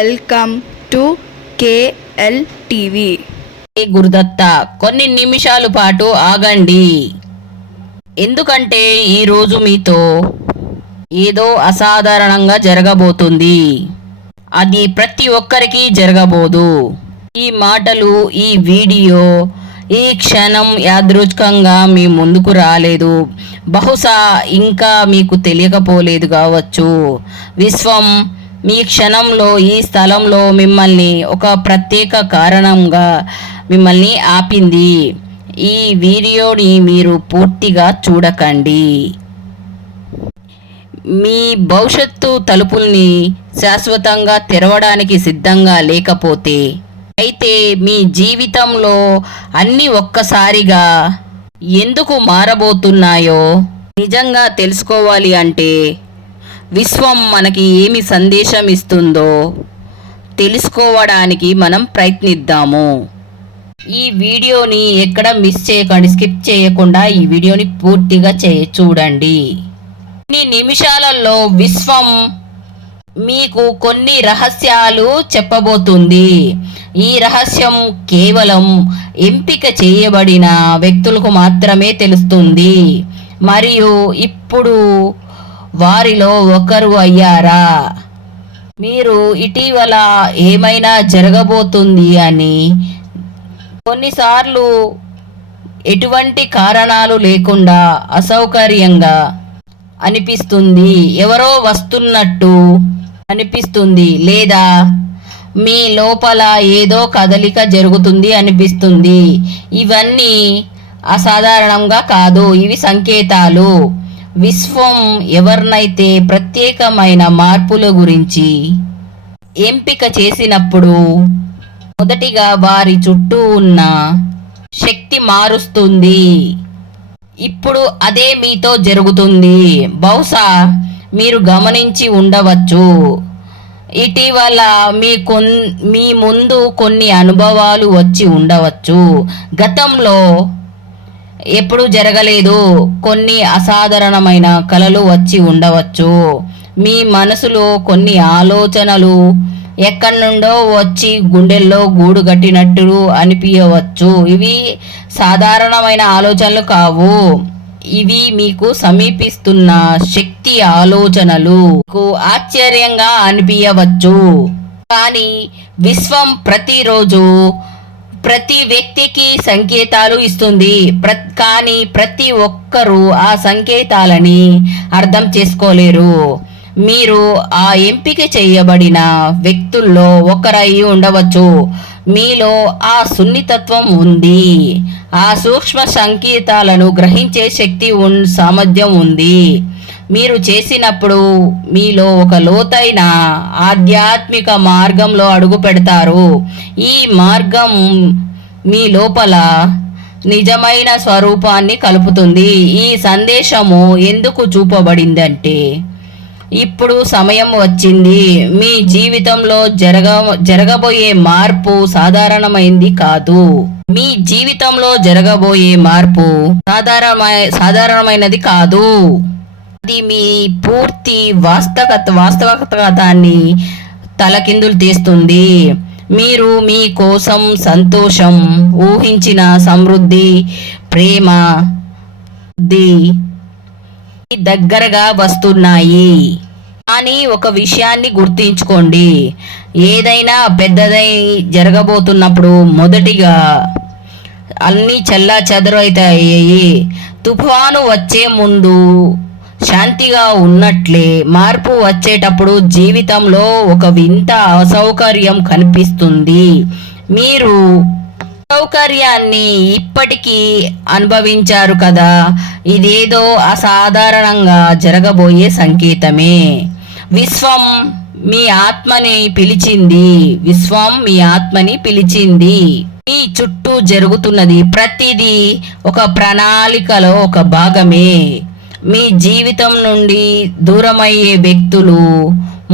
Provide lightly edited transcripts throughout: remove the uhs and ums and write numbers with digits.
Welcome to KL TV. Gurudatta, కొన్ని నిమిషాల పాటు ఆగండి. ఎందుకంటే ఈరోజు మీతో ఏదో అసాధారణంగా జరగబోతుంది. అది ప్రతి ఒక్కరికి జరగబోదు. ఈ మాటలు, ఈ వీడియో ఈ క్షణం యాదృచ్ఛికంగా మీ ముందుకు రాలేదు. బహుశా ఇంకా మీకు తెలియకపోలేదు కావచ్చు. విశ్వం మీ క్షణంలో, ఈ స్థలంలో మిమ్మల్ని ఒక ప్రత్యేక కారణంగా మిమ్మల్ని ఆపింది. ఈ వీడియోని మీరు పూర్తిగా చూడకండి. మీ భవిష్యత్తు తలుపుల్ని శాశ్వతంగా తెరవడానికి సిద్ధంగా లేకపోతే, అయితే మీ జీవితంలో అన్నీ ఒక్కసారిగా ఎందుకు మారబోతున్నాయో నిజంగా తెలుసుకోవాలి అంటే విశ్వం మనకి ఏమి సందేశం ఇస్తుందో తెలుసుకోవడానికి మనం ప్రయత్నిద్దాము. ఈ వీడియోని ఎక్కడ మిస్ చేయకండి, స్కిప్ చేయకుండా ఈ వీడియోని పూర్తిగా చూడండి. కొన్ని నిమిషాలలో విశ్వం మీకు కొన్ని రహస్యాలు చెప్పబోతుంది. ఈ రహస్యం కేవలం ఎంపిక చేయబడిన వ్యక్తులకు మాత్రమే తెలుస్తుంది. మరియు ఇప్పుడు వారిలో ఒకరు అయ్యారా? మీరు ఇటీవల ఏమైనా జరగబోతుంది అని కొన్నిసార్లు ఎటువంటి కారణాలు లేకుండా అసౌకర్యంగా అనిపిస్తుంది. ఎవరో వస్తున్నట్టు అనిపిస్తుంది, లేదా మీ లోపల ఏదో కదలిక జరుగుతుంది అనిపిస్తుంది. ఇవన్నీ అసాధారణంగా కాదు, ఇవి సంకేతాలు. విశ్వం ఎవరినైతే ప్రత్యేకమైన మార్పుల గురించి ఎంపిక చేసినప్పుడు మొదటిగా వారి చుట్టూ ఉన్న శక్తి మారుస్తుంది. ఇప్పుడు అదే మీతో జరుగుతుంది. బహుశా మీరు గమనించి ఉండవచ్చు, ఇటీవల మీ ముందు కొన్ని అనుభవాలు వచ్చి ఉండవచ్చు. గతంలో ఎప్పుడు జరగలేదు. కొన్ని అసాధారణమైన కలలు వచ్చి ఉండవచ్చు. మీ మనసులో కొన్ని ఆలోచనలు ఎక్కడి నుండో వచ్చి గుండెల్లో గూడు కట్టినట్టు అనిపించవచ్చు. ఇవి సాధారణమైన ఆలోచనలు కావు. ఇవి మీకు సమీపిస్తున్న శక్తి ఆలోచనలు. మీకు ఆశ్చర్యంగా అనిపించవచ్చు, కానీ విశ్వం ప్రతిరోజు ప్రతి వ్యక్తికి సంకేతాలు ఇస్తుంది. కానీ ప్రతి ఒక్కరూ ఆ సంకేతాలని అర్థం చేసుకోలేరు. మీరు ఆ ఎంపిక చేయబడిన వ్యక్తుల్లో ఒకరై ఉండవచ్చు. మీలో ఆ సున్నితత్వం ఉంది. ఆ సూక్ష్మ సంకేతాలను గ్రహించే శక్తి సామర్థ్యం ఉంది. మీరు చేసినప్పుడు మీలో ఒక లోతైన ఆధ్యాత్మిక మార్గంలో అడుగు పెడతారు. ఈ మార్గం మీ లోపల నిజమైన స్వరూపాన్ని కలుపుతుంది. ఈ సందేశము ఎందుకు చూపబడిందంటే, ఇప్పుడు సమయం వచ్చింది. మీ జీవితంలో జరగబోయే మార్పు సాధారణమైంది కాదు. మీ జీవితంలో జరగబోయే మార్పు సాధారణమైనది కాదు. అది మీ పూర్తి వాస్తవతాన్ని తలకిందులు తీస్తుంది. మీరు మీ కోసం సంతోషం, ఊహించిన సమృద్ధి, ప్రేమ దగ్గరగా వస్తున్నాయి. కానీ ఒక విషయాన్ని గుర్తుంచుకోండి, ఏదైనా పెద్దదై జరగబోతున్నప్పుడు మొదటిగా అన్నీ చెల్లాచెదరు అవుతాయి. తుఫాను వచ్చే ముందు శాంతిగా ఉన్నట్లే మార్పు వచ్చేటప్పుడు జీవితంలో ఒక వింత అసౌకర్యం కనిపిస్తుంది. మీరు అసౌకర్యాన్ని ఇప్పటికీ అనుభవించారు కదా, ఇదేదో అసాధారణంగా జరగబోయే సంకేతమే. విశ్వం మీ ఆత్మని పిలిచింది. మీ చుట్టూ జరుగుతున్నది ప్రతిదీ ఒక ప్రణాళికలో ఒక భాగమే. మీ జీవితం నుండి దూరమయ్యే వ్యక్తులు,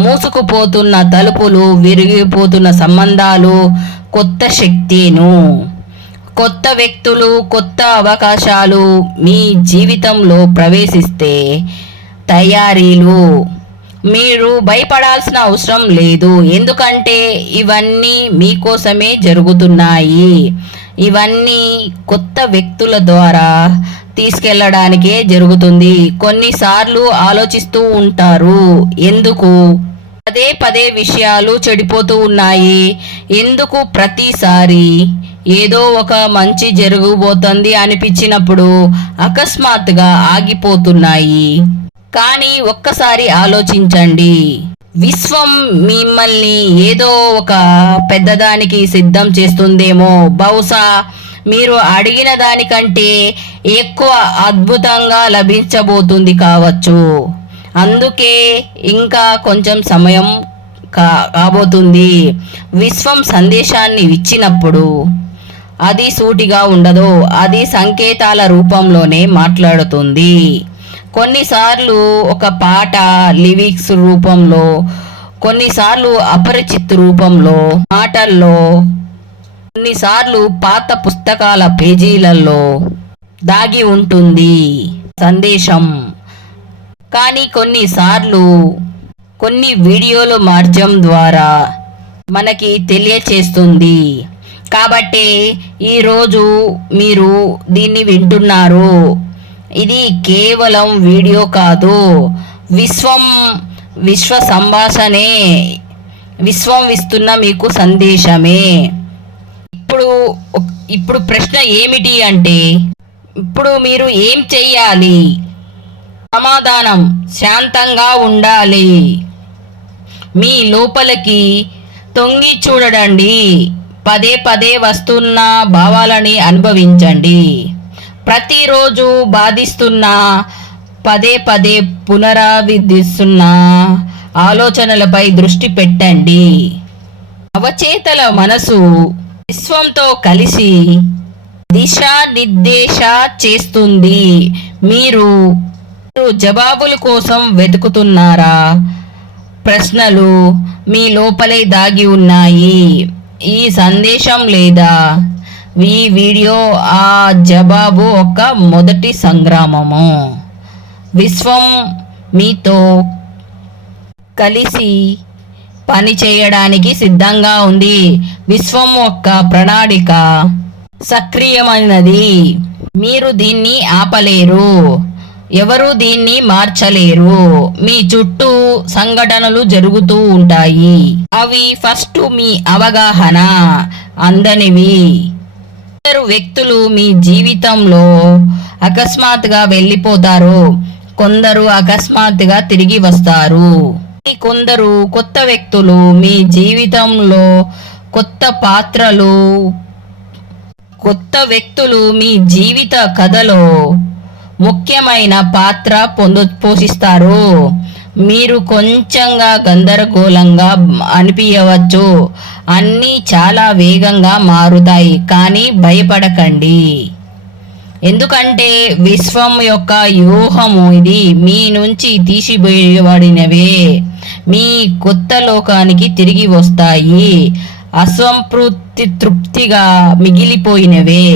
మూసుకుపోతున్న తలుపులు, విరిగిపోతున్న సంబంధాలు, కొత్త శక్తిను, కొత్త వ్యక్తులు, కొత్త అవకాశాలు మీ జీవితంలో ప్రవేశిస్తే తయారీలు మీరు భయపడాల్సిన అవసరం లేదు, ఎందుకంటే ఇవన్నీ మీకోసమే జరుగుతున్నాయి. ఇవన్నీ కొత్త వ్యక్తుల ద్వారా తీసుకెళ్ళడానికే జరుగుతుంది. కొన్నిసార్లు ఆలోచిస్తూ ఉంటారు, ఎందుకు పదే పదే విషయాలు చెడిపోతూ ఉన్నాయి, ఎందుకు ప్రతిసారి ఏదో ఒక మంచి జరగబోతుంది అనిపించినప్పుడు అకస్మాత్తుగా ఆగిపోతున్నాయి. కానీ ఒక్కసారి ఆలోచించండి, విశ్వం మిమ్మల్ని ఏదో ఒక పెద్దదానికి సిద్ధం చేస్తుందేమో. బహుశా మీరు అడిగిన దానికంటే ఎక్కువ అద్భుతంగా లభించబోతుంది కావచ్చు. అందుకే ఇంకా కొంచెం సమయం కాబోతుంది. విశ్వం సందేశాన్ని ఇచ్చినప్పుడు అది సూటిగా ఉండదు, అది సంకేతాల రూపంలోనే మాట్లాడుతుంది. కొన్నిసార్లు ఒక పాట లిరిక్స్ రూపంలో, కొన్నిసార్లు అపరిచిత రూపంలో మాటల్లో, కొన్నిసార్లు పాత పుస్తకాల పేజీలలో దాగి ఉంటుంది సందేశం. కానీ కొన్నిసార్లు కొన్ని వీడియోల మాధ్యమం ద్వారా మనకి తెలియచేస్తుంది. కాబట్టి ఈరోజు మీరు దీన్ని వింటున్నారు. ఇది కేవలం వీడియో కాదు, విశ్వ సంభాషణే, విశ్వం ఇస్తున్న మీకు సందేశమే. ఇప్పుడు ప్రశ్న ఏమిటి అంటే, ఇప్పుడు మీరు ఏం చెయ్యాలి? సమాధానం, శాంతంగా ఉండాలి. మీ లోపలికి తొంగి చూడండి. పదే పదే వస్తున్న భావాలని అనుభవించండి. ప్రతిరోజు బాధిస్తున్న, పదే పదే పునరావృతిస్తున్న ఆలోచనలపై దృష్టి పెట్టండి. అవచేతన మనసు విశ్వంతో కలిసి దిశానిర్దేశ చేస్తుంది. మీరు జవాబుల కోసం వెతుకుతున్నారా? ప్రశ్నలు మీ లోపలే దాగి ఉన్నాయి. ఈ సందేశం లేదా ఈ వీడియో ఆ జవాబు ఒక మొదటి సంగ్రామము. విశ్వం మీతో కలిసి పని చేయడానికి సిద్ధంగా ఉంది. విశ్వం యొక్క ప్రణాళిక సక్రియమైనది. మీరు దీన్ని ఆపలేరు, ఎవరు దీన్ని మార్చలేరు. మీ చుట్టూ సంఘటనలు జరుగుతూ ఉంటాయి. అవి ఫస్ట్ మీ అవగాహన అందనివి. కొందరు వ్యక్తులు మీ జీవితంలో అకస్మాత్తుగా వెళ్ళిపోతారు, కొందరు అకస్మాత్తుగా తిరిగి వస్తారు. కొందరు కొత్త వ్యక్తులు మీ జీవితంలో కొత్త పాత్రలు, కొత్త వ్యక్తులు మీ జీవిత కథలో ముఖ్యమైన పాత్ర పోషిస్తారు. మీరు కొంచెంగా గందరగోళంగా అనిపించవచ్చు, అన్నీ చాలా వేగంగా మారుతాయి. కానీ భయపడకండి, ఎందుకంటే విశ్వం యొక్క వ్యూహము ఇది మీ నుంచి తీసివేయబడినవే మీ కొత్త లోకానికి తిరిగి వస్తాయి. తృప్తిగా మిగిలిపోయినవే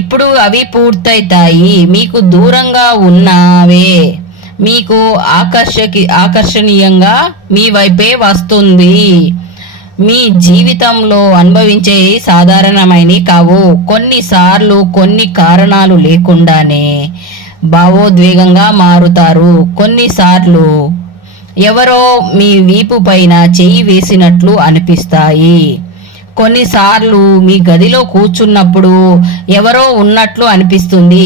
ఇప్పుడు అవి పూర్తయితాయి. మీకు దూరంగా ఉన్నవే మీకు ఆకర్షణీయంగా మీ వైపే వస్తుంది. మీ జీవితంలో అనుభవించే సాధారణమైనవి కావు. కొన్నిసార్లు కొన్ని కారణాలు లేకుండానే భావోద్వేగంగా మారుతారు. కొన్నిసార్లు ఎవరో మీ వీపు పైన చెయ్యి వేసినట్లు అనిపిస్తాయి. కొన్నిసార్లు మీ గదిలో కూర్చున్నప్పుడు ఎవరో ఉన్నట్లు అనిపిస్తుంది.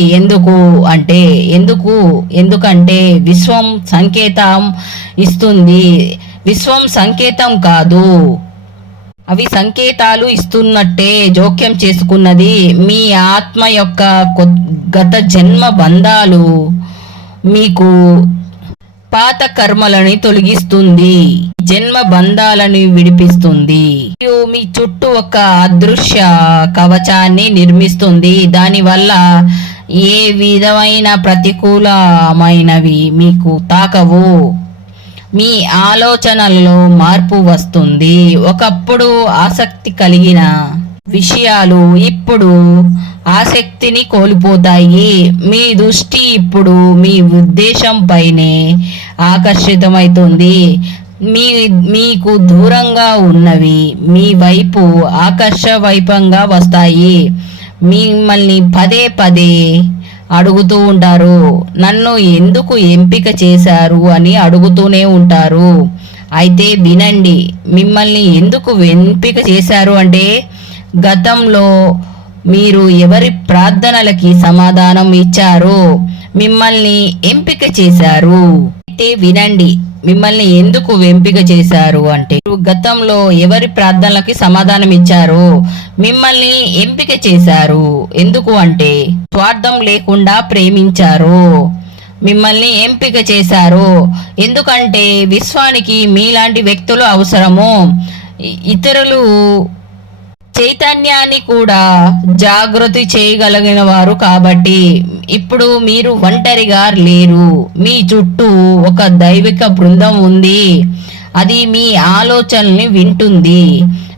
ఎందుకంటే విశ్వం సంకేతం ఇస్తుంది. విశ్వం సంకేతం కాదు, అవి సంకేతాలు ఇస్తున్నట్టే జోక్యం చేసుకున్నది. మీ ఆత్మ యొక్క గత జన్మ బంధాలు మీకు పాత కర్మలని తొలగిస్తుంది, జన్మ బంధాలను విడిపిస్తుంది, మీ చుట్టూ ఒక అదృశ్య కవచాన్ని నిర్మిస్తుంది. దానివల్ల ఏ విధమైన ప్రతికూలమైనవి మీకు తాకవు. మీ ఆలోచనల్లో మార్పు వస్తుంది. ఒకప్పుడు ఆసక్తి కలిగిన విషయాలు ఇప్పుడు ఆసక్తిని కోల్పోతాయి. మీ దృష్టి ఇప్పుడు మీ ఉద్దేశం పైనే ఆకర్షితమవుతుంది. మీకు దూరంగా ఉన్నవి మీ వైపు ఆకర్షవైపంగా వస్తాయి. మిమ్మల్ని పదే పదే అడుగుతూ ఉంటారు, నన్ను ఎందుకు ఎంపిక చేశారు అని అడుగుతూనే ఉంటారు. అయితే వినండి, మిమ్మల్ని ఎందుకు ఎంపిక చేశారు అంటే గతంలో మీరు ఎవరి ప్రార్థనలకి సమాధానం ఇచ్చారో మిమ్మల్ని ఎంపిక చేశారు. అయితే వినండి, మిమ్మల్ని ఎందుకు ఎంపిక చేశారు అంటే గతంలో ఎవరి ప్రార్థనలకి సమాధానం ఇచ్చారో మిమ్మల్ని ఎంపిక చేశారు. ఎందుకు అంటే స్వార్థం లేకుండా ప్రేమించారు. మిమ్మల్ని ఎంపిక చేశారు ఎందుకంటే విశ్వానికి మీలాంటి వ్యక్తులు అవసరము. ఇతరులు చైతన్యాన్ని కూడా జాగృతి చేయగలిగిన వారు కాబట్టి. ఇప్పుడు మీరు ఒంటరిగా లేరు, మీ చుట్టూ ఒక దైవిక బృందం ఉంది. అది మీ ఆలోచనల్ని వింటుంది,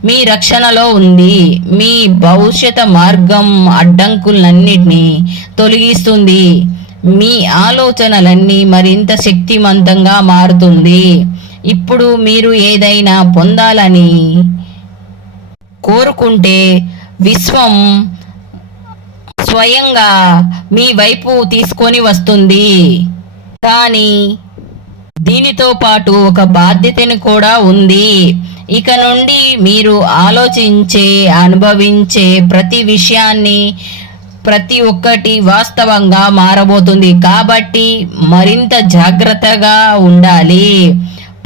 మీ రక్షణలో ఉంది, మీ భవిష్యత్ మార్గం అడ్డంకులన్నిటినీ తొలగిస్తుంది, మీ ఆలోచనలన్నీ మరింత శక్తివంతంగా మారుతుంది. ఇప్పుడు మీరు ఏదైనా పొందాలని కోరుకుంటే విశ్వం స్వయంగా మీ వైపు తీసుకొని వస్తుంది. కానీ దీనితో పాటు ఒక బాధ్యతను కూడా ఉంది. ఇక నుండి మీరు ఆలోచించే, అనుభవించే ప్రతి విషయాన్ని, ప్రతి ఒక్కటి వాస్తవంగా మారబోతుంది. కాబట్టి మరింత జాగ్రత్తగా ఉండాలి,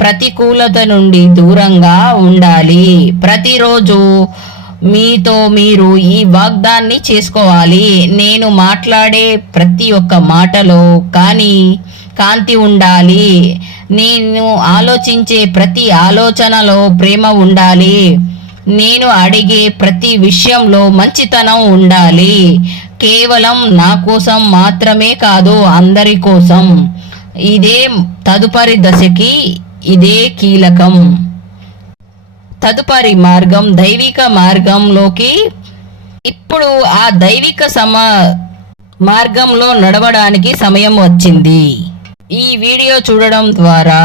ప్రతికూలత నుండి దూరంగా ఉండాలి. ప్రతిరోజు మీతో మీరు ఈ వాగ్దాన్ని చేసుకోవాలి, నేను మాట్లాడే ప్రతి ఒక్క మాటలో కాంతి ఉండాలి, నేను ఆలోచించే ప్రతి ఆలోచనలో ప్రేమ ఉండాలి, నేను అడిగే ప్రతి విషయంలో మంచితనం ఉండాలి. కేవలం నా కోసం మాత్రమే కాదు, అందరి కోసం. ఇదే తదుపరి దశకి ఇదే కీలకం. తదుపరి మార్గం దైవిక మార్గంలోకి. ఇప్పుడు ఆ దైవిక మార్గంలో నడవడానికి సమయం వచ్చింది. ఈ వీడియో చూడడం ద్వారా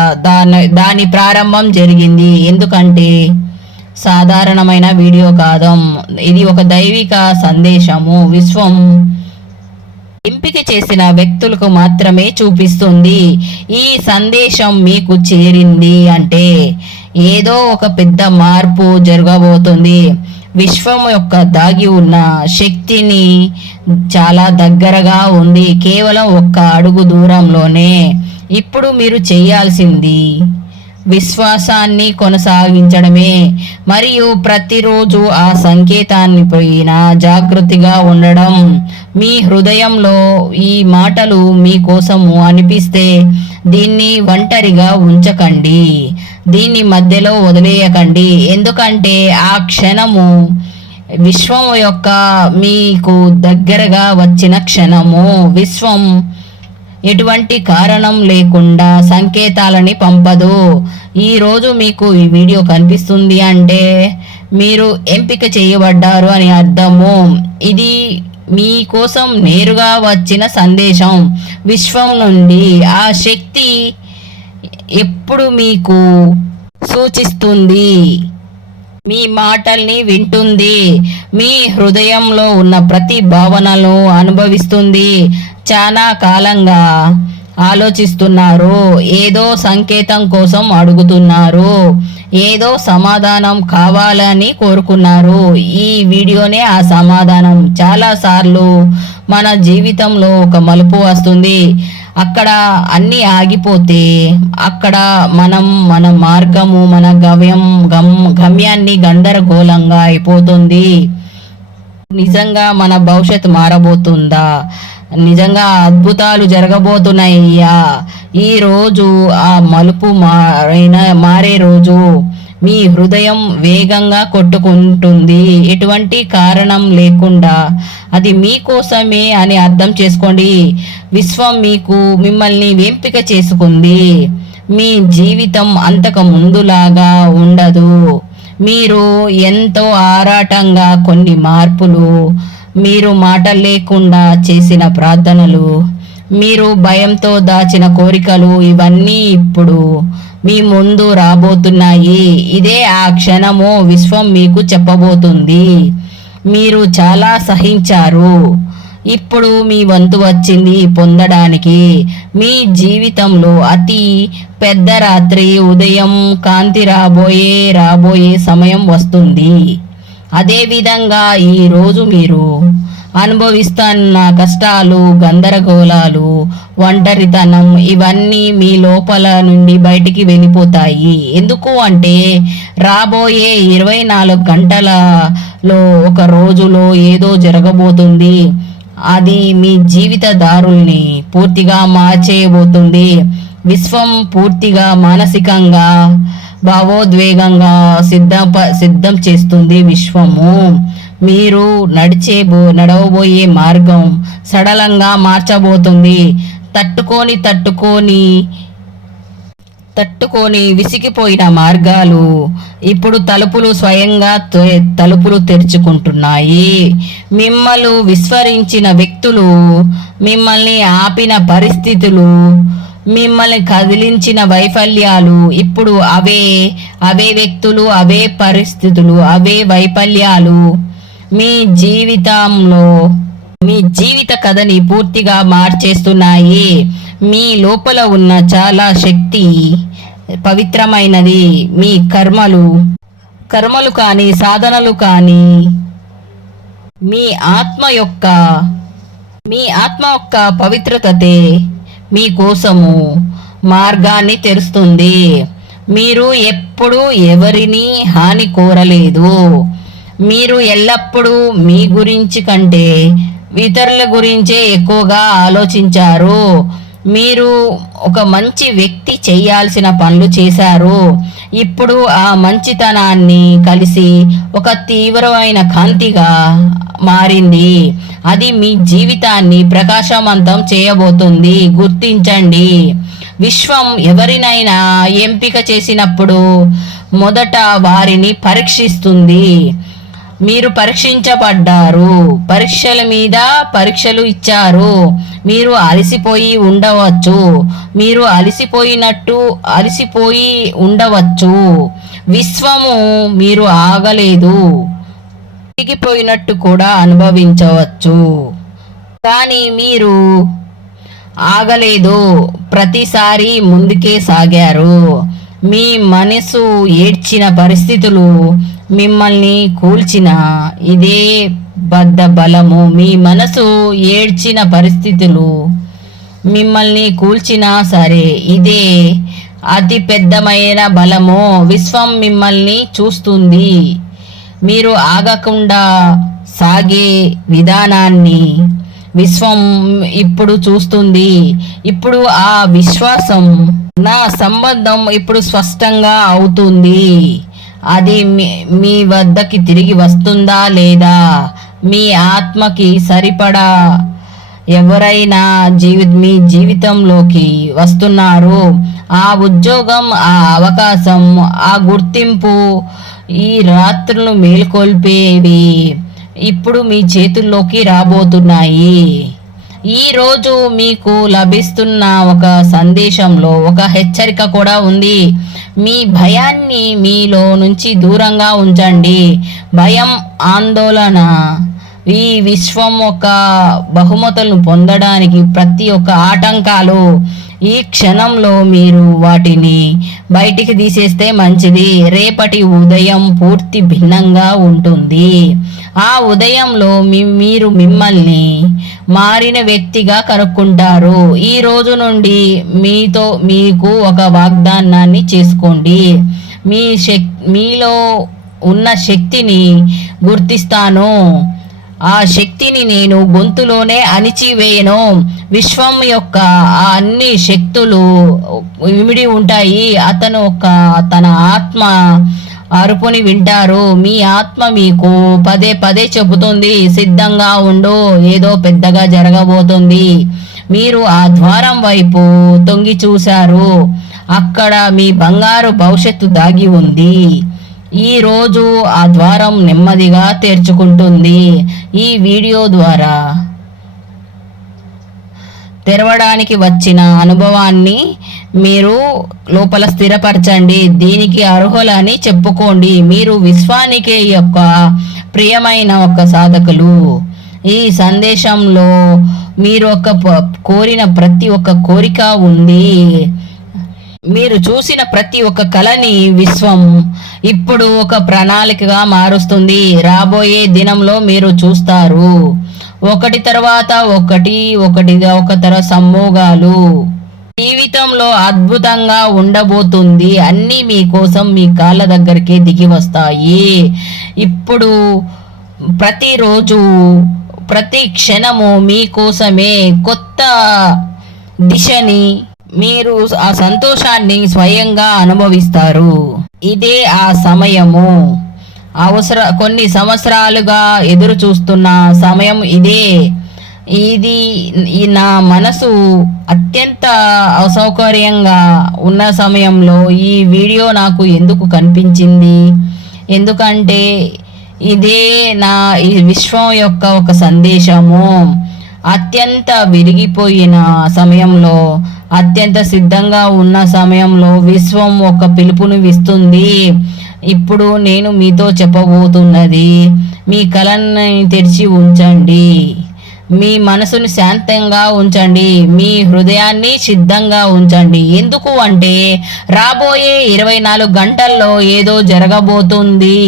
దాని ప్రారంభం జరిగింది. ఎందుకంటే సాధారణమైన వీడియో కాదు, ఇది ఒక దైవిక సందేశము. విశ్వం ఎంపిక చేసిన వ్యక్తులకు మాత్రమే చూపిస్తుంది. ఈ సందేశం మీకు చేరింది అంటే ఏదో ఒక పెద్ద మార్పు జరగబోతుంది. విశ్వం యొక్క దాగి ఉన్న శక్తిని చాలా దగ్గరగా ఉంది, కేవలం ఒక్క అడుగు దూరంలోనే. ఇప్పుడు మీరు చేయాల్సింది విశ్వాసాన్ని కొనసాగించడమే మరియు ప్రతిరోజు ఆ సంకేతాన్ని పైన జాగృతిగా ఉండడం. మీ హృదయంలో ఈ మాటలు మీకోసము అనిపిస్తే దీన్ని ఒంటరిగా ఉంచకండి, దీన్ని మధ్యలో వదిలేయకండి. ఎందుకంటే ఆ క్షణము విశ్వం యొక్క మీకు దగ్గరగా వచ్చిన క్షణము. విశ్వం ఎటువంటి కారణం లేకుండా సంకేతాలని పంపదు. ఈరోజు మీకు ఈ వీడియో కనిపిస్తుంది అంటే మీరు ఎంపిక చేయబడ్డారు అని అర్థము. ఇది మీకోసం నేరుగా వచ్చిన సందేశం విశ్వం నుండి. ఆ శక్తి ఎప్పుడు మీకు సూచిస్తుంది, మీ మాటల్ని వింటుంది, మీ హృదయంలో ఉన్న ప్రతి భావనను అనుభవిస్తుంది. చాలా కాలంగా ఆలోచిస్తున్నారు, ఏదో సంకేతం కోసం అడుగుతున్నారు, ఏదో సమాధానం కావాలని కోరుకున్నారు. ఈ వీడియోనే ఆ సమాధానం. చాలాసార్లు మన జీవితంలో ఒక మలుపు వస్తుంది, అక్కడ అన్నీ ఆగిపోతే అక్కడ మన మార్గము, మన గమ్యాన్ని గందరగోళంగా అయిపోతుంది. నిజంగా మన భవిష్యత్తు మారబోతుందా? నిజంగా అద్భుతాలు జరగబోతున్నాయ్యా? ఈ రోజు ఆ మలుపు మారే రోజు. మీ హృదయం వేగంగా కొట్టుకుంటుంది, ఎటువంటి కారణం లేకుండా. అది మీకోసమే అని అర్థం చేసుకోండి. విశ్వం మిమ్మల్ని ఎంపిక చేసుకుంది. మీ జీవితం అంతకు ముందులాగా ఉండదు. మీరు ఎంతో ఆరాటంగా కొన్ని మార్పులు మీరు మాట లేకుండా చేసిన ప్రార్థనలు, మీరు భయంతో దాచిన కోరికలు, ఇవన్నీ ఇప్పుడు మీ ముందు రాబోతున్నాయి. ఇదే ఆ క్షణము విశ్వం మీకు చెప్పబోతుంది. మీరు చాలా సహించారు, ఇప్పుడు మీ వంతు వచ్చింది పొందడానికి. మీ జీవితంలో అతి పెద్ద రాత్రి ఉదయం కాంతి రాబోయే సమయం వస్తుంది. అదేవిధంగా ఈరోజు మీరు అనుభవిస్తున్న కష్టాలు, గందరగోళాలు, ఒంటరితనం, ఇవన్నీ మీ లోపల నుండి బయటికి వెళ్ళిపోతాయి. ఎందుకు అంటే రాబోయే 24 గంటలలో ఒక రోజులో ఏదో జరగబోతుంది. అది మీ జీవిత దారుల్ని పూర్తిగా మార్చేయబోతుంది. విశ్వం పూర్తిగా మానసికంగా, భావోద్వేగంగా సిద్ధం చేస్తుంది. విశ్వము మీరు నడవబోయే మార్గం సడలంగా మార్చబోతుంది. తట్టుకొని విసిగిపోయిన మార్గాలు ఇప్పుడు స్వయంగా తలుపులు తెరుచుకుంటున్నాయి. మిమ్మల్ని విస్మరించిన వ్యక్తులు, మిమ్మల్ని ఆపిన పరిస్థితులు, మిమ్మల్ని కదిలించిన వైఫల్యాలు, ఇప్పుడు అవే వ్యక్తులు, అవే పరిస్థితులు, అవే వైఫల్యాలు మీ జీవిత కథని పూర్తిగా మార్చేస్తున్నాయి. మీ లోపల ఉన్న చాలా శక్తి పవిత్రమైనది. మీ కర్మలు కానీ, సాధనలు కానీ మీ ఆత్మ యొక్క పవిత్రతే మీ కోసము మార్గాన్ని తెరుస్తుంది. మీరు ఎప్పుడూ ఎవరిని హాని కోరలేదు. మీరు ఎల్లప్పుడూ మీ గురించి కంటే ఇతరుల గురించే ఎక్కువగా ఆలోచించారు. మీరు ఒక మంచి వ్యక్తి చేయాల్సిన పనులు చేశారు. ఇప్పుడు ఆ మంచితనాన్ని కలిసి ఒక తీవ్రమైన కాంతిగా మారింది. అది మీ జీవితాన్ని ప్రకాశవంతం చేయబోతుంది. గుర్తించండి, విశ్వం ఎవరినైనా ఎంపిక చేసినప్పుడు మొదట వారిని పరీక్షిస్తుంది. మీరు పరీక్షించబడ్డారు, పరీక్షల మీద పరీక్షలు ఇచ్చారు. మీరు అలసిపోయి ఉండవచ్చు. విశ్వము మీరు ఆగలేదు, తిరిగిపోయినట్టు కూడా అనుభవించవచ్చు. కానీ మీరు ఆగలేదు, ప్రతిసారి ముందుకే సాగారు. మీ మనసు ఏడ్చిన పరిస్థితులు మిమ్మల్ని కూల్చిన ఇదే బద్ధ బలము. మీ మనసు ఏడ్చిన పరిస్థితులు మిమ్మల్ని కూల్చినా సరే ఇదే అతి పెద్దమైన బలము. విశ్వం మిమ్మల్ని చూస్తుంది. మీరు ఆగకుండా సాగే విధానాన్ని విశ్వం ఇప్పుడు చూస్తుంది. ఇప్పుడు ఆ విశ్వాసం, నా సంబంధం ఇప్పుడు స్పష్టంగా అవుతుంది. అది మీ వద్దకి తిరిగి వస్తుందా లేదా? మీ ఆత్మకి సరిపడా ఎవరైనా మీ జీవితంలోకి వస్తున్నారు. ఆ ఉద్యోగం, ఆ అవకాశం, ఆ గుర్తింపు, ఈ రాత్రులు మేల్కొల్పేవి ఇప్పుడు మీ చేతుల్లోకి రాబోతున్నాయి. ఈరోజు మీకు లభిస్తున్న ఒక సందేశంలో ఒక హెచ్చరిక కూడా ఉంది. మీ భయాన్ని మీలో నుంచి దూరంగా ఉంచండి. భయం, ఆందోళన ఈ విశ్వం ఒక బహుమతులను పొందడానికి ప్రతి ఒక్క ఆటంకాలు. ఈ క్షణంలో మీరు వాటిని బయటికి తీసేస్తే మంచిది. రేపటి ఉదయం పూర్తి భిన్నంగా ఉంటుంది. ఆ ఉదయంలో మీరు మిమ్మల్ని మారిన వ్యక్తిగా కనుక్కుంటారు. ఈ రోజు నుండి మీకు ఒక వాగ్దానాన్ని చేసుకోండి. మీలో ఉన్న శక్తిని గుర్తిస్తాను. ఆ శక్తిని నేను గొంతులోనే అణిచివేయను. విశ్వం యొక్క ఆ అన్ని శక్తులు ఇమిడి ఉంటాయి. తన ఆత్మ అరుపుని వింటారు. మీ ఆత్మ మీకు పదే పదే చెబుతుంది, సిద్ధంగా ఉండు, ఏదో పెద్దగా జరగబోతుంది. మీరు ఆ ద్వారం వైపు తొంగి చూశారు. అక్కడ మీ బంగారు భవిష్యత్తు దాగి ఉంది. ఈరోజు ఆ ద్వారం నెమ్మదిగా తెరుచుకుంటుంది. ఈ వీడియో ద్వారా తెరవడానికి వచ్చిన అనుభవాన్ని మీరు లోపల స్థిరపరచండి. దీనికి అర్హులని చెప్పుకోండి. మీరు విశ్వానికి యొక్క ప్రియమైన ఒక సాధకులు. ఈ సందేశంలో మీరు కోరిన ప్రతి ఒక్క కోరిక ఉంది. మీరు చూసిన ప్రతి ఒక్క కళని విశ్వం ఇప్పుడు ఒక ప్రణాళికగా మారుస్తుంది. రాబోయే దినంలో మీరు చూస్తారు, ఒకటి తర్వాత ఒకటిగా ఒక సమూహాలు. జీవితంలో అద్భుతంగా ఉండబోతుంది. అన్నీ మీకోసం మీ కాళ్ళ దగ్గరికి దిగి వస్తాయి. ఇప్పుడు ప్రతిరోజు ప్రతి క్షణము మీకోసమే కొత్త దిశని, మీరు ఆ సంతోషాన్ని స్వయంగా అనుభవిస్తారు. ఇదే ఆ సమయము. కొన్ని సంవత్సరాలుగా ఎదురు చూస్తున్న సమయం ఇదే. నా మనసు అత్యంత అసౌకర్యంగా ఉన్న సమయంలో ఈ వీడియో నాకు ఎందుకు కనిపించింది? ఎందుకంటే ఇదే ఈ విశ్వం యొక్క ఒక సందేశము. అత్యంత విరిగిపోయిన సమయంలో, అత్యంత సిద్ధంగా ఉన్న సమయంలో విశ్వం ఒక పిలుపుని ఇస్తుంది. ఇప్పుడు నేను మీతో చెప్పబోతున్నది, మీ కళ్ళని తెరిచి ఉంచండి, మీ మనసుని శాంతంగా ఉంచండి, మీ హృదయాన్ని సిద్ధంగా ఉంచండి. ఎందుకు అంటే రాబోయే 24 గంటల్లో ఏదో జరగబోతుంది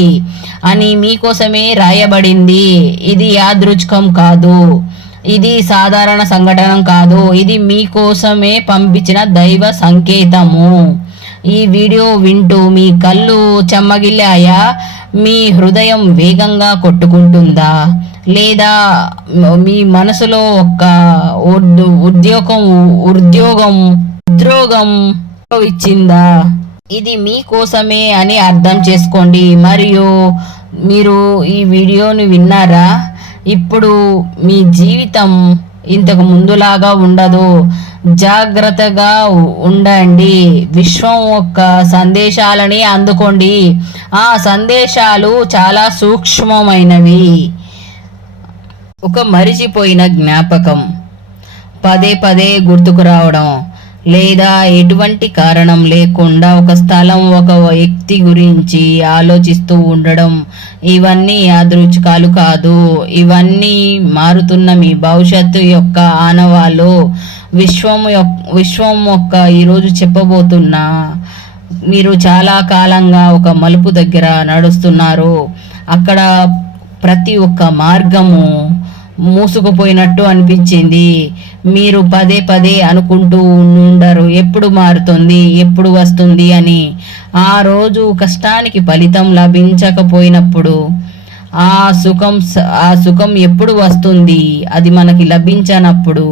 అని మీకోసమే రాయబడింది. ఇది యాదృచ్ఛికం కాదు, ఇది సాధారణ సంఘటన కాదు, ఇది మీకోసమే పంపించిన దైవ సంకేతము. ఈ వీడియో వింటూ మీ కళ్ళు చెమ్మగిల్లాయా? మీ హృదయం వేగంగా కొట్టుకుంటుందా? లేదా మీ మనసులో ఒక ఉద్యోగం ఇచ్చిందా? ఇది మీకోసమే అని అర్థం చేసుకోండి. మరియు మీరు ఈ వీడియోని విన్నారా? ఇప్పుడు మీ జీవితం ఇంతకు ముందులాగా ఉండదు. జాగ్రత్తగా ఉండండి. విశ్వం యొక్క సందేశాలని అందుకోండి. ఆ సందేశాలు చాలా సూక్ష్మమైనవి. ఒక మరిచిపోయిన జ్ఞాపకం పదే పదే గుర్తుకు రావడం, లేదా ఎటువంటి కారణం లేకుండా ఒక స్థలం, ఒక వ్యక్తి గురించి ఆలోచిస్తూ ఉండడం, ఇవన్నీ యాదృచ్ఛికాలు కాదు. ఇవన్నీ మారుతున్న మీ భవిష్యత్తు యొక్క ఆనవాళ్ళు. విశ్వం యొక్క ఈరోజు చెప్పబోతున్నా, మీరు చాలా కాలంగా ఒక మలుపు దగ్గర నడుస్తున్నారు. అక్కడ ప్రతి ఒక్క మార్గము మూసుకుపోయినట్టు అనిపించింది. మీరు పదే పదే అనుకుంటూ ఉండరు, ఎప్పుడు మారుతుంది, ఎప్పుడు వస్తుంది అని. ఆ రోజు కష్టానికి ఫలితం లభించకపోయినప్పుడు ఆ సుఖం ఎప్పుడు వస్తుంది? అది మనకి లభించనప్పుడు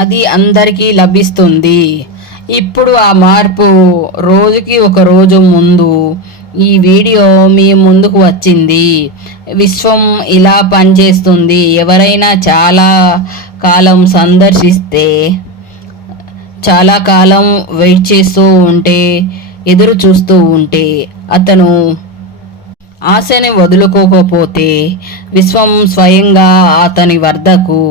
అది అందరికీ లభిస్తుంది. ఇప్పుడు ఆ మార్పు రోజుకి ఒక రోజు ముందు ఈ వీడియో మీ ముందుకు వచ్చింది. విశ్వం ఇలా పనిచేస్తుంది. ఎవరైనా చాలా కాలం సందర్శిస్తే, చాలా కాలం వెయిట్ చేస్తూ ఉంటే, ఎదురు చూస్తూ ఉంటే, అతను ఆశని వదులుకోకపోతే విశ్వం స్వయంగా అతని వద్దకు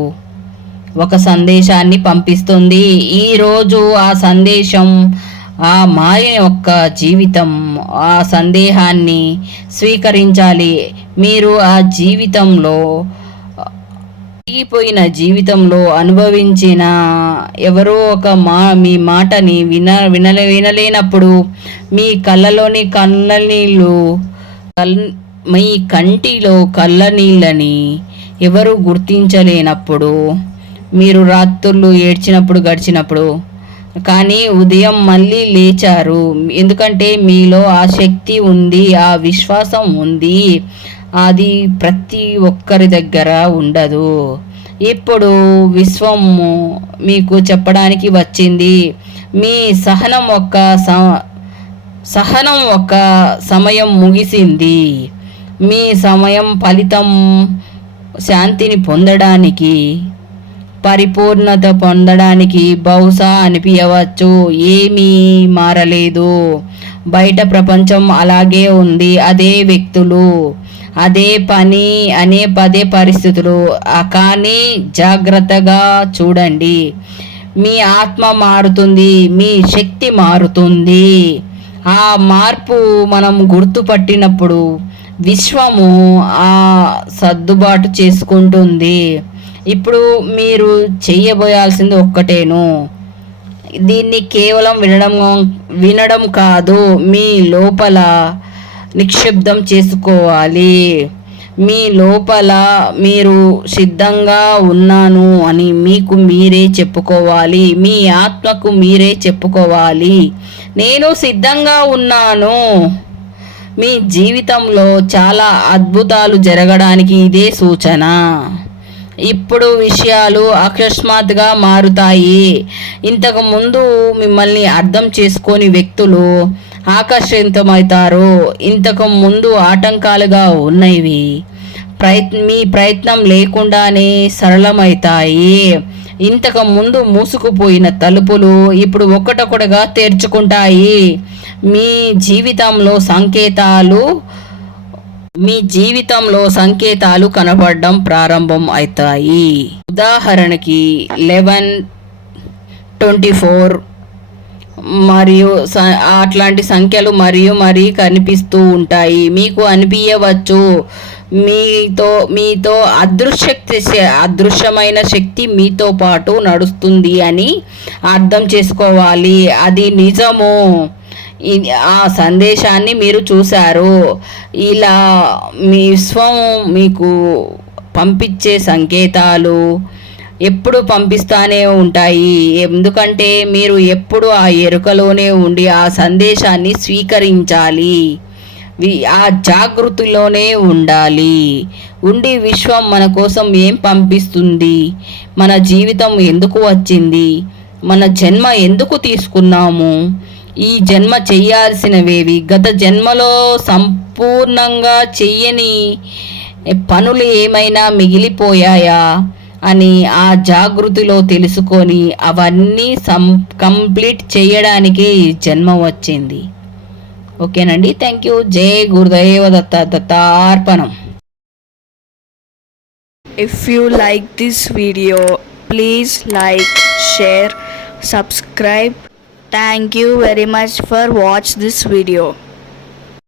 ఒక సందేశాన్ని పంపిస్తుంది. ఈరోజు ఆ సందేశం ఆ మాయ యొక్క జీవితం. ఆ సందేహాన్ని స్వీకరించాలి. మీరు ఆ జీవితంలో ఆగిపోయిన జీవితంలో అనుభవించిన ఎవరో ఒక మీ మాటని వినలేనప్పుడు, మీ కళ్ళలోని కళ్ళనీళ్ళు, మీ కంటిలో కళ్ళనీళ్ళని ఎవరు గుర్తించలేనప్పుడు, మీరు రాత్రులు ఏడ్చినప్పుడు, గడిచినప్పుడు, కానీ ఉదయం మళ్ళీ లేచారు. ఎందుకంటే మీలో ఆ శక్తి ఉంది, ఆ విశ్వాసం ఉంది. అది ప్రతి ఒక్కరి దగ్గర ఉండదు. ఇప్పుడు విశ్వము మీకు చెప్పడానికి వచ్చింది, మీ సహనం ఒక సమయం ముగిసింది. మీ సమయం ఫలితం శాంతిని పొందడానికి, పరిపూర్ణత పొందడానికి బహుశా అనిపించవచ్చు. ఏమీ మారలేదు. బయట ప్రపంచం అలాగే ఉంది, అదే వ్యక్తులు, అదే పని, పదే పరిస్థితులు. కానీ జాగ్రత్తగా చూడండి, మీ ఆత్మ మారుతుంది, మీ శక్తి మారుతుంది. ఆ మార్పు మనం గుర్తుపట్టినప్పుడు విశ్వము ఆ సర్దుబాటు చేసుకుంటుంది. ఇప్పుడు మీరు చెయ్యబోయాల్సింది ఒక్కటేను, దీన్ని కేవలం వినడం కాదు, మీ లోపల నిక్షిప్తం చేసుకోవాలి. మీ లోపల మీరు సిద్ధంగా ఉన్నాను అని మీకు మీరే చెప్పుకోవాలి. మీ ఆత్మకు మీరే చెప్పుకోవాలి, నేను సిద్ధంగా ఉన్నాను. మీ జీవితంలో చాలా అద్భుతాలు జరగడానికి ఇదే సూచన. ఇప్పుడు విషయాలు అకస్మాత్తుగా మారుతాయి. ఇంతకు ముందు మిమ్మల్ని అర్థం చేసుకొని వ్యక్తులు ఆకర్షితమవుతారు. ఇంతకు ముందు ఆటంకాలుగా ఉన్నవి మీ ప్రయత్నం లేకుండానే సరళమవుతాయి. ఇంతకు ముందు మూసుకుపోయిన తలుపులు ఇప్పుడు ఒక్కటొక్కటిగా తెరుచుకుంటాయి. మీ జీవితంలో సంకేతాలు కనపడడం ప్రారంభం అవుతాయి. ఉదాహరణకి 11, 24 మరియు అట్లాంటి సంఖ్యలు మరియు కనిపిస్తూ ఉంటాయి. మీకు అనిపించవచ్చు మీతో అదృశ్యమైన శక్తి మీతో పాటు నడుస్తుంది అని అర్థం చేసుకోవాలి. అది నిజము. ఆ సందేశాన్ని మీరు చూశారు. ఇలా మీ విశ్వం మీకు పంపించే సంకేతాలు ఎప్పుడు పంపిస్తానే ఉంటాయి. ఎందుకంటే మీరు ఎప్పుడు ఆ ఎరుకలోనే ఉండి ఆ సందేశాన్ని స్వీకరించాలి. ఆ జాగృతిలోనే ఉండి విశ్వం మన కోసం ఏం పంపిస్తుంది, మన జీవితం ఎందుకు వచ్చింది, మన జన్మ ఎందుకు తీసుకున్నాము, ఈ జన్మ చెయ్యాల్సినవేవి, గత జన్మలో సంపూర్ణంగా చెయ్యని పనులు ఏమైనా మిగిలిపోయాయా అని ఆ జాగృతిలో తెలుసుకొని అవన్నీ కంప్లీట్ చేయడానికి జన్మ వచ్చింది. ఓకేనండి, థ్యాంక్ యూ. జై గురుదేవ దత్త. దత్తార్పణం. If you like this video, please like, share, subscribe. Thank you very much for watch this video.